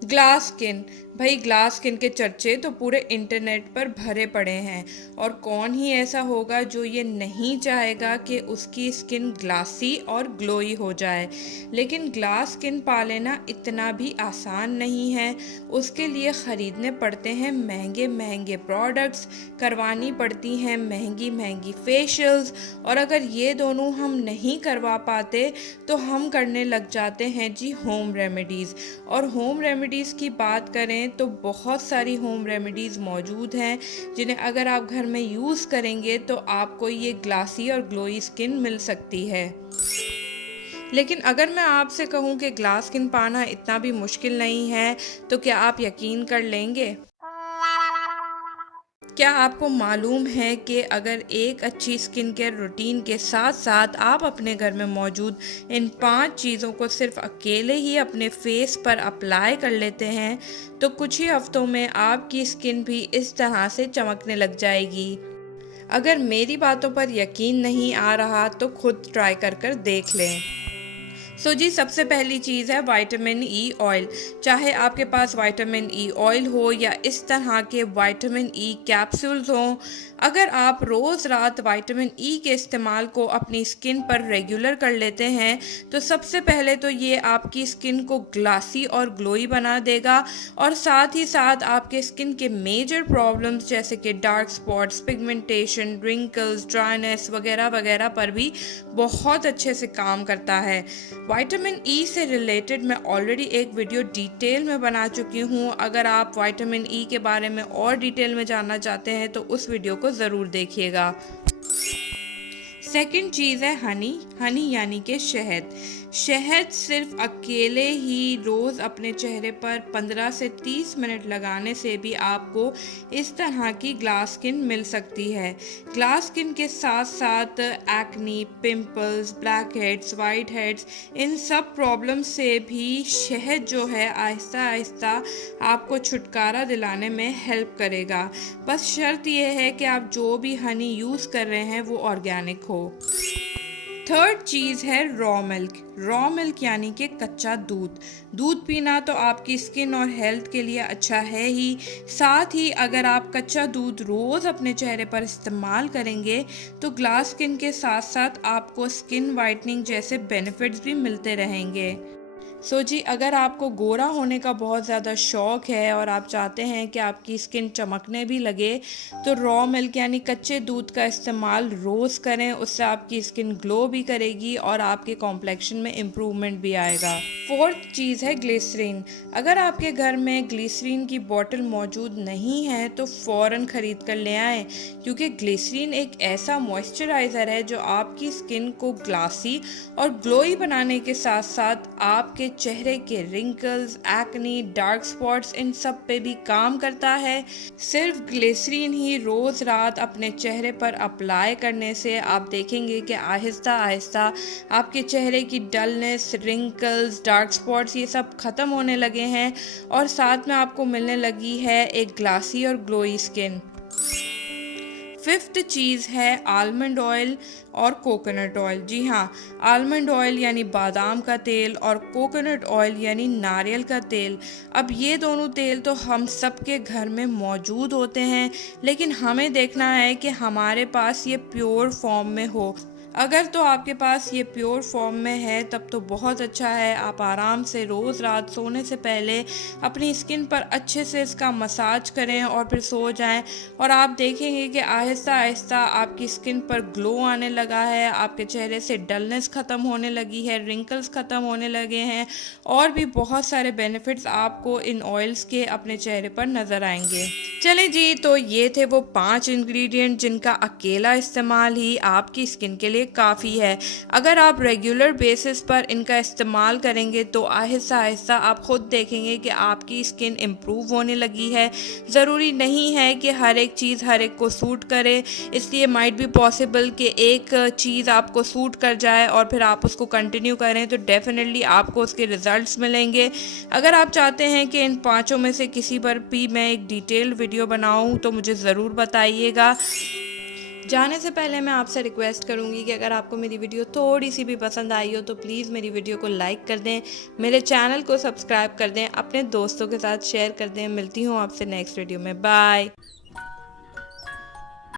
Glass skin. भाई glass skin के चर्चे तो पूरे इंटरनेट पर भरे पड़े हैं और कौन ही ऐसा होगा जो ये नहीं चाहेगा कि उसकी स्किन ग्लासी और ग्लोई हो जाए। लेकिन ग्लास स्किन पा लेना इतना भी आसान नहीं है। उसके लिए ख़रीदने पड़ते हैं महंगे महंगे प्रोडक्ट्स, करवानी पड़ती हैं महंगी महंगी फेशियल्स, और अगर ये दोनों हम नहीं करवा पाते तो हम करने लग जाते हैं जी होम रेमेडीज़। और होम रेमेडीज़ की बात करें तो बहुत सारी होम रेमेडीज़ मौजूद हैं जिन्हें अगर आप घर में यूज़ करेंगे तो आपको ये ग्लासी और ग्लोई स्किन मिल सकती है। लेकिन अगर मैं आपसे कहूँ कि ग्लास स्किन पाना इतना भी मुश्किल नहीं है तो क्या आप यकीन कर लेंगे? क्या आपको मालूम है कि अगर एक अच्छी स्किन केयर रूटीन के साथ साथ आप अपने घर में मौजूद इन 5 चीज़ों को सिर्फ अकेले ही अपने फेस पर अप्लाई कर लेते हैं तो कुछ ही हफ्तों में आपकी स्किन भी इस तरह से चमकने लग जाएगी। अगर मेरी बातों पर यकीन नहीं आ रहा तो खुद ट्राई कर कर देख लें। जी सबसे पहली चीज़ है विटामिन ई ऑयल। चाहे आपके पास विटामिन ई ऑयल हो या इस तरह के विटामिन ई कैप्सूल्स हों, अगर आप रोज़ रात विटामिन ई के इस्तेमाल को अपनी स्किन पर रेगुलर कर लेते हैं तो सबसे पहले तो ये आपकी स्किन को ग्लासी और ग्लोई बना देगा और साथ ही साथ आपके स्किन के मेजर प्रॉब्लम्स जैसे कि dark spots, pigmentation, wrinkles, dryness वगैरह वगैरह पर भी बहुत अच्छे से काम करता है। विटामिन ई से रिलेटेड मैं ऑलरेडी एक वीडियो डिटेल में बना चुकी हूँ। अगर आप विटामिन ई के बारे में और डिटेल में जानना चाहते हैं तो उस वीडियो को ज़रूर देखिएगा। सेकंड चीज़ है हनी यानी कि शहद। शहद सिर्फ अकेले ही रोज़ अपने चेहरे पर 15 से 30 मिनट लगाने से भी आपको इस तरह की ग्लास स्किन मिल सकती है। ग्लास स्किन के साथ साथ acne, pimples, blackheads, whiteheads, इन सब प्रॉब्लम से भी शहद जो है आहिस्ता आहिस्ता आपको छुटकारा दिलाने में हेल्प करेगा। बस शर्त यह है कि आप जो भी हनी यूज़ कर रहे हैं वो ऑर्गेनिक हो। थर्ड चीज़ है रॉ मिल्क यानी कि कच्चा दूध। दूध पीना तो आपकी स्किन और हेल्थ के लिए अच्छा है ही, साथ ही अगर आप कच्चा दूध रोज़ अपने चेहरे पर इस्तेमाल करेंगे तो ग्लास स्किन के साथ साथ आपको स्किन वाइटनिंग जैसे बेनिफिट्स भी मिलते रहेंगे। जी अगर आपको गोरा होने का बहुत ज़्यादा शौक़ है और आप चाहते हैं कि आपकी स्किन चमकने भी लगे तो रॉ मिल्क यानी कच्चे दूध का इस्तेमाल रोज़ करें। उससे आपकी स्किन ग्लो भी करेगी और आपके कॉम्प्लेक्शन में इम्प्रूवमेंट भी आएगा। फोर्थ चीज़ है ग्लिसरीन। अगर आपके घर में ग्लिसरीन की बोतल मौजूद नहीं है तो फ़ौरन ख़रीद कर ले आएँ, क्योंकि ग्लिसरीन एक ऐसा मॉइस्चराइज़र है जो आपकी स्किन को ग्लासी और ग्लोई बनाने के साथ साथ आपके चेहरे के रिंकल्स, एक्नी, डार्क स्पॉट्स, इन सब पे भी काम करता है। सिर्फ ग्लिसरीन ही रोज़ रात अपने चेहरे पर अप्लाई करने से आप देखेंगे कि आहिस्ता आहिस्ता आपके चेहरे की डलनेस, रिंकल्स, डार्क स्पॉट्स ये सब ख़त्म होने लगे हैं और साथ में आपको मिलने लगी है एक ग्लासी और ग्लोई स्किन। फिफ्थ चीज़ है आलमंड ऑयल और कोकोनट ऑयल। जी हाँ, आलमंड ऑयल यानी बादाम का तेल और कोकोनट ऑयल यानी नारियल का तेल। अब ये दोनों तेल तो हम सबके घर में मौजूद होते हैं, लेकिन हमें देखना है कि हमारे पास ये प्योर फॉर्म में हो। अगर तो आपके पास ये प्योर फॉर्म में है तब तो बहुत अच्छा है। आप आराम से रोज़ रात सोने से पहले अपनी स्किन पर अच्छे से इसका मसाज करें और फिर सो जाएं और आप देखेंगे कि आहिस्ता आहिस्ता आपकी स्किन पर ग्लो आने लगा है, आपके चेहरे से डलनेस ख़त्म होने लगी है, रिंकल्स ख़त्म होने लगे हैं और भी बहुत सारे बेनिफिट्स आपको इन ऑयल्स के अपने चेहरे पर नज़र आएंगे। चलें जी, तो ये थे वो 5 इंग्रेडिएंट जिनका अकेला इस्तेमाल ही आपकी स्किन के लिए काफ़ी है। अगर आप रेगुलर बेसिस पर इनका इस्तेमाल करेंगे तो आहिस्ता आहिस्ता आप खुद देखेंगे कि आपकी स्किन इम्प्रूव होने लगी है। ज़रूरी नहीं है कि हर एक चीज़ हर एक को सूट करे, इसलिए माइट बी पॉसिबल कि एक चीज़ आपको सूट कर जाए और फिर आप उसको कंटिन्यू करें तो डेफिनेटली आपको उसके रिज़ल्ट्स मिलेंगे। अगर आप चाहते हैं कि इन 5 में से किसी पर भी मैं एक डिटेल वीडियो बनाऊं तो मुझे ज़रूर बताइएगा। जाने से पहले मैं आपसे रिक्वेस्ट करूंगी कि अगर आपको मेरी वीडियो थोड़ी सी भी पसंद आई हो तो प्लीज़ मेरी वीडियो को लाइक कर दें, मेरे चैनल को सब्सक्राइब कर दें, अपने दोस्तों के साथ शेयर कर दें। मिलती हूँ आपसे नेक्स्ट वीडियो में। बाय।